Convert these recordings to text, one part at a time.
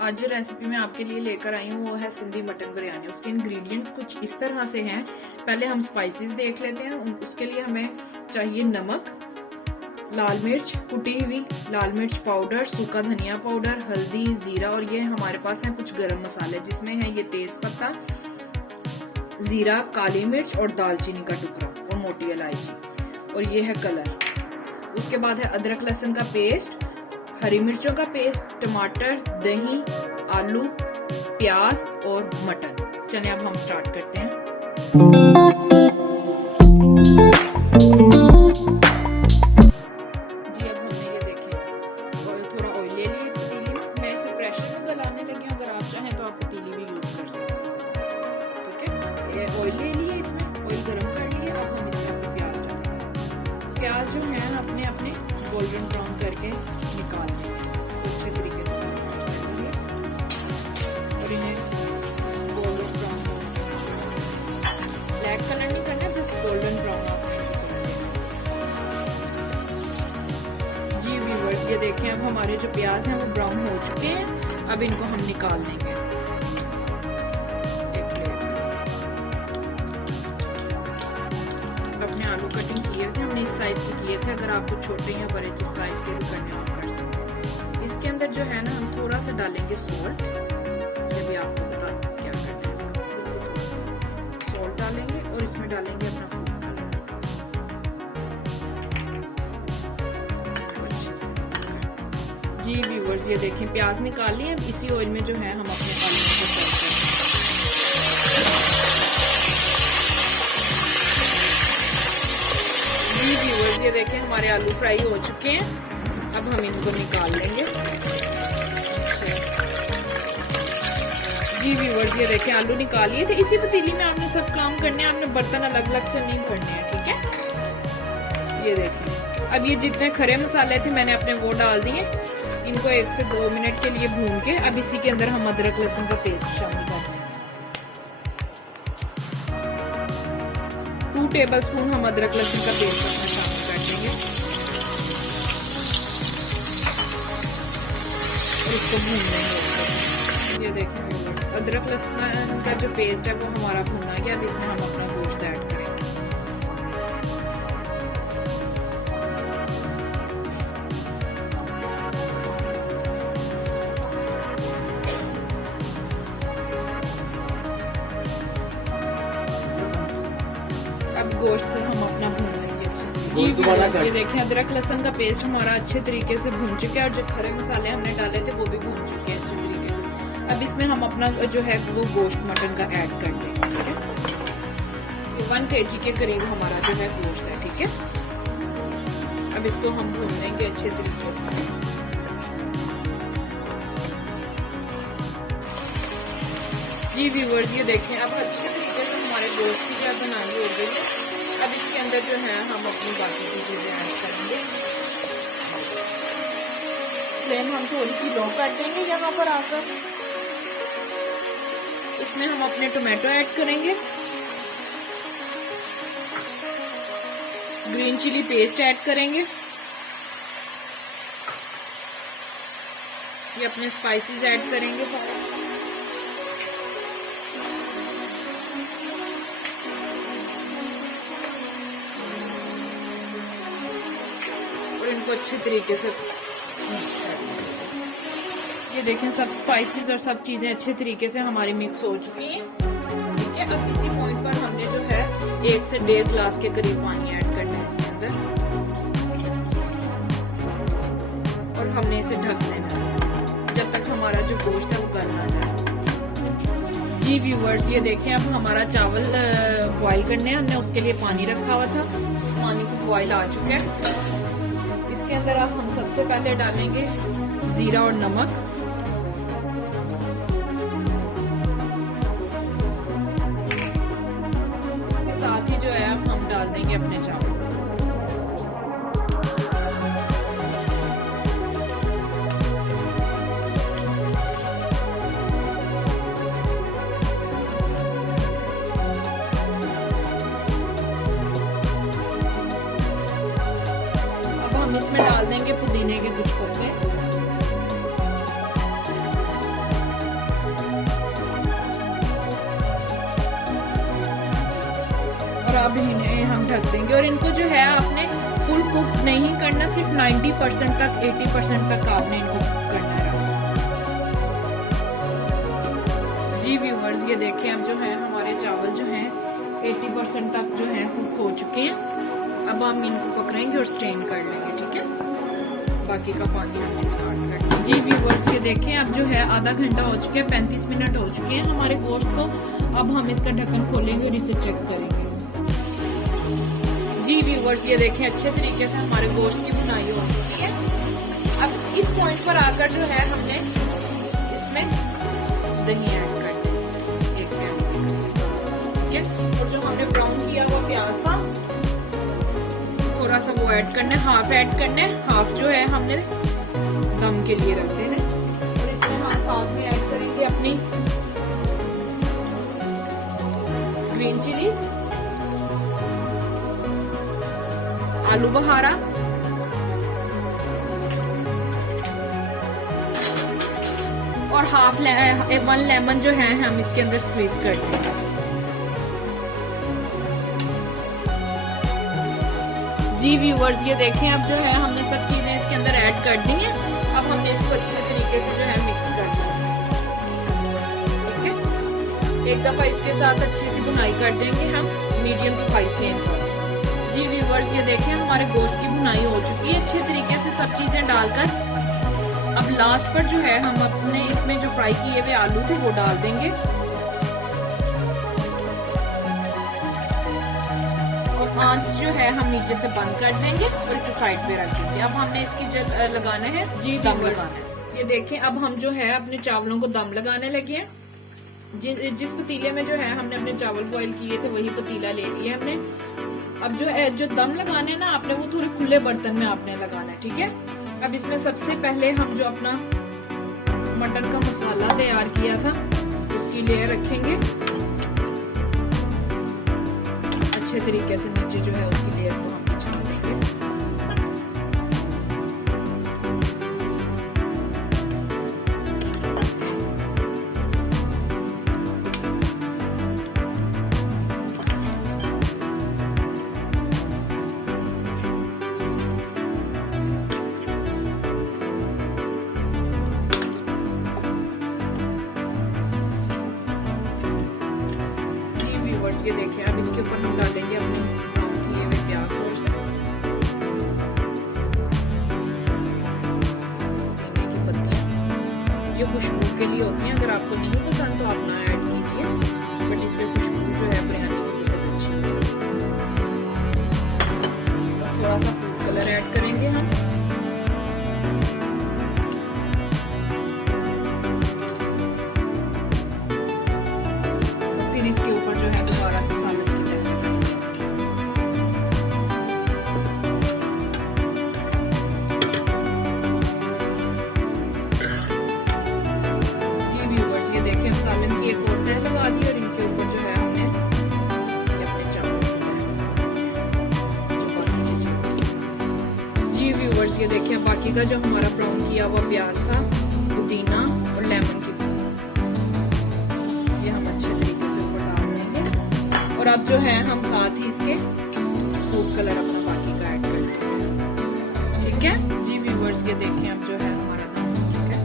आज जो रेसिपी मैं आपके लिए लेकर आई हूँ वो है सिंधी मटन बिरयानी। उसके इंग्रेडिएंट्स कुछ इस तरह से हैं। पहले हम स्पाइसेस देख लेते हैं। उसके लिए हमें चाहिए नमक, लाल मिर्च कुटी हुई, लाल मिर्च पाउडर, सूखा धनिया पाउडर, हल्दी, जीरा और ये हमारे पास है कुछ गरम मसाले जिसमें है ये तेज पत्ता, जीरा, काली मिर्च और दालचीनी का टुकड़ा और मोटी इलायची और ये है कलर। उसके बाद है अदरक लहसुन का पेस्ट, हरी मिर्चों का पेस्ट, टमाटर, दही, आलू, प्याज और मटन। चलिए अब हम स्टार्ट करते हैं। जी अब हमने ये देखें और थोड़ा ऑयल ले लिया पतीली में। मैं इसे प्रेशर में गलाने लगी हूँ, अगर आप चाहें तो आप पतीली भी यूज कर सकते हैं। ठीक है, ये ऑयल ले लिया, इसमें ऑयल गर्म कर लिया। अब हम इसमें अपने प्याज डालेंगे। प्याज जो है अपने अपने गोल्डन ब्राउन करके निकाल लेंगे अच्छे तरीके से और इन्हें गोल्डन ब्राउन, ब्लैक कलर नहीं करना, जस्ट गोल्डन ब्राउन आपने जी व्यूअर्स ये देखें अब हमारे जो प्याज हैं वो ब्राउन हो चुके हैं। अब इनको हम निकाल लेंगे एक प्लेट में। अपने आलू कटिंग किए थे हमने, इस साइज के किए थे। अगर आपको छोटे या बड़े जिस साइज के भी करने आप कर सकते हैं। इसके अंदर जो है ना हम थोड़ा सा डालेंगे सॉल्ट। मैं भी आपको बता दूं क्या करना है इसका। सॉल्ट डालेंगे और इसमें डालेंगे अपना फूड कलर अच्छे से। जी व्यूअर्स ये देखें प्याज निकाल लिए। अब इसी ऑयल में जो है हम अपने आलू को फ्राई करेंगे। जी व्यूअर्स ये देखें हमारे आलू फ्राई हो चुके हैं। अब हम इनको निकाल लेंगे। जी व्यूअर्स ये देखें आलू निकालिए थे। इसी पतीली में आपने सब काम करने हैं, आपने बर्तन अलग अलग से नहीं करने हैं। ठीक है, ये देखें अब ये जितने खड़े मसाले थे मैंने अपने वो डाल दिए। इनको 1 से 2 मिनट के लिए भून के अब इसी के अंदर हम अदरक लहसुन का पेस्ट शामिल कर देंगे। 2 टेबलस्पून हम अदरक लहसुन का पेस्ट अपना शामिल कर देंगे और इसको भून लेंगे। ये देखें अदरक लहसुन का जो पेस्ट है वो हमारा भुना गया। अब इसमें हम अपना गोश्त ऐड करेंगे। अब गोश्त हम अपना भून लेंगे। ये देखें अदरक लहसुन का पेस्ट हमारा अच्छे तरीके से भून चुका है और जो खड़े मसाले हमने डाले थे वो भी भून चुके हैं अच्छे तरीके से। अब इसमें हम अपना जो है वो गोश्त मटन का ऐड कर देंगे। ठीक है, 1 kg के करीब हमारा जो है गोश्त है। ठीक है, अब इसको हम भून लेंगे अच्छे तरीके से। जी व्यूअर्स ये देखें अब अच्छे तरीके से हमारे गोश्त की क्या बनानी हो गई है। अब इसके अंदर जो है हम अपनी बाकी की चीजें ऐड करेंगे। फ्लेम हम थोड़ी सी लो कर देंगे यहाँ पर आकर। इसमें हम अपने टोमेटो ऐड करेंगे, ग्रीन चिली पेस्ट ऐड करेंगे, ये अपने स्पाइसेस ऐड करेंगे सारे और इनको अच्छे तरीके से ये देखें सब स्पाइसेस और सब चीजें अच्छे तरीके से हमारी मिक्स हो चुकी हैं। ठीक है, अब इसी पॉइंट पर हमने जो है 1 से 1.5 गिलास के करीब पानी ऐड करना है इसके अंदर और हमने इसे ढक देना जब तक हमारा जो गोश्त है वो गल ना जाए। जी व्यूअर्स ये देखें अब हमारा चावल बॉईल करने हैं। हमने उसके लिए पानी रखा हुआ था, पानी को बॉईल आ चुका है। इसके अंदर अब हम सबसे पहले डालेंगे जीरा और नमक। इसके साथ ही जो है अब हम डाल देंगे अपने चावल। हम इसमें डाल देंगे पुदीने के कुछ पत्ते। अब इन्हें हम ढक देंगे। और इनको जो है आपने फुल कुक नहीं करना, सिर्फ 90% तक 80% तक आपने इनको कुक करना है। जी व्यूअर्स, ये देखें अब जो है हमारे चावल जो हैं 80% तक जो है कुक हो चुके हैं। अब हम इनको पकड़ेंगे और स्ट्रेन कर लेंगे, ठीक है। बाकी का पानी हमने स्टार्ट कर दिया। जी व्यूअर्स, ये देखें अब जो है आधा घंटा हो चुका है, 35 मिनट हो चुके हैं हमारे गोश्त को। अब हम इसका ढक्कन खोलेंगे और इसे चेक करेंगे। जी व्यूअर्स, ये देखें अच्छे तरीके से हमारे गोश्त की बुनाई हो चुकी है। अब इस पॉइंट पर आकर जो है हमने इसमें दही ऐड कर दी, एक ठीक है। और जो हमने ब्राउन किया हुआ प्याज था थोड़ा सा वो ऐड करना है, हाफ ऐड करना है, हाफ जो है हमने दम के लिए रख देना। और इसमें हम साथ में ऐड करेंगे अपनी ग्रीन चिलीज, आलू बहारा, और हाफ 1 लेमन जो है हम इसके अंदर स्क्वीज कर देंगे। जी व्यूअर्स, ये देखें अब जो है हमने सब चीजें इसके अंदर ऐड कर दी हैं। अब हमने इसको अच्छे तरीके से जो है मिक्स करना है, ठीक है। एक दफा इसके साथ अच्छी सी बुनाई कर देंगे हम मीडियम टू हाई फ्लेम पर। जी व्यूअर्स, ये देखें हमारे गोश्त की बुनाई हो चुकी है अच्छे तरीके से सब चीजें डालकर। अब लास्ट पर जो है हम अपने इसमें जो फ्राई किए हुए आलू थे वो डाल देंगे और आंच जो है हम नीचे से बंद कर देंगे और इसे साइड पे रख देंगे। अब हमने इसकी जगह लगाना है जी दम लगाना है। ये देखें अब हम जो है अपने चावलों को दम लगाने लगे हैं। जिस पतीले में जो है हमने अपने चावल बॉईल किए थे वही पतीला ले लिया हमने। अब जो है जो दम लगाने हैं ना आपने वो थोड़े खुले बर्तन में आपने लगाना है, ठीक है। अब इसमें सबसे पहले हम जो अपना मटन का मसाला तैयार किया था उसकी लेयर रखेंगे अच्छे तरीके से। नीचे जो है उसकी लेयर को हम बिछा देंगे। ये देखिए अब इसके ऊपर हम डालेंगे अपने ब्राउन किए हुए प्याज और धनिया की पत्तियां। ये खुशबू के लिए होती हैं, अगर आपको नहीं पसंद तो आप ना ऐड कीजिए, बट इससे खुशबू जो है बिरयानी की बहुत अच्छी हो जाती है। थोड़ा सा फूड कलर ऐड करेंगे हम। फिर इसके ऊपर जो है दोबारा से सालन की लेयर जी व्यूअर्स, ये देखें सालन की एक और तह लगा दी और इनके ऊपर जो है हमने अपने चावल की तह। जी व्यूअर्स, ये देखिए बाकी का जो हमारा ब्राउन किया हुआ प्याज था, पुदीना और लेमन की और अब जो है हम साथ ही इसके फूड कलर अपना बाकी का ऐड कर देंगे, ठीक है। जी व्यूअर्स, ये देखें अब जो है हमारा दम हो चुका है।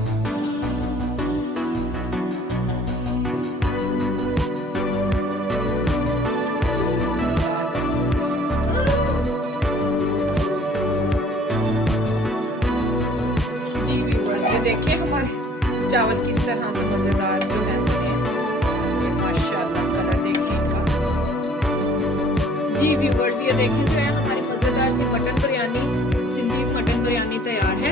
जी व्यूअर्स, ये देखिए हमारे चावल किस तरह से मजेदार जो है जी व्यूअर्स, ये देखें जो है हमारी मजेदार सी मटन बिरयानी, सिंधी मटन बिरयानी तैयार है।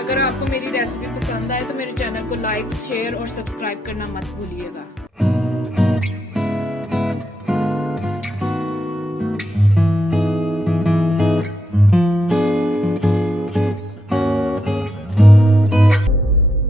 अगर आपको मेरी रेसिपी पसंद आए तो मेरे चैनल को लाइक, शेयर और सब्सक्राइब करना मत भूलिएगा।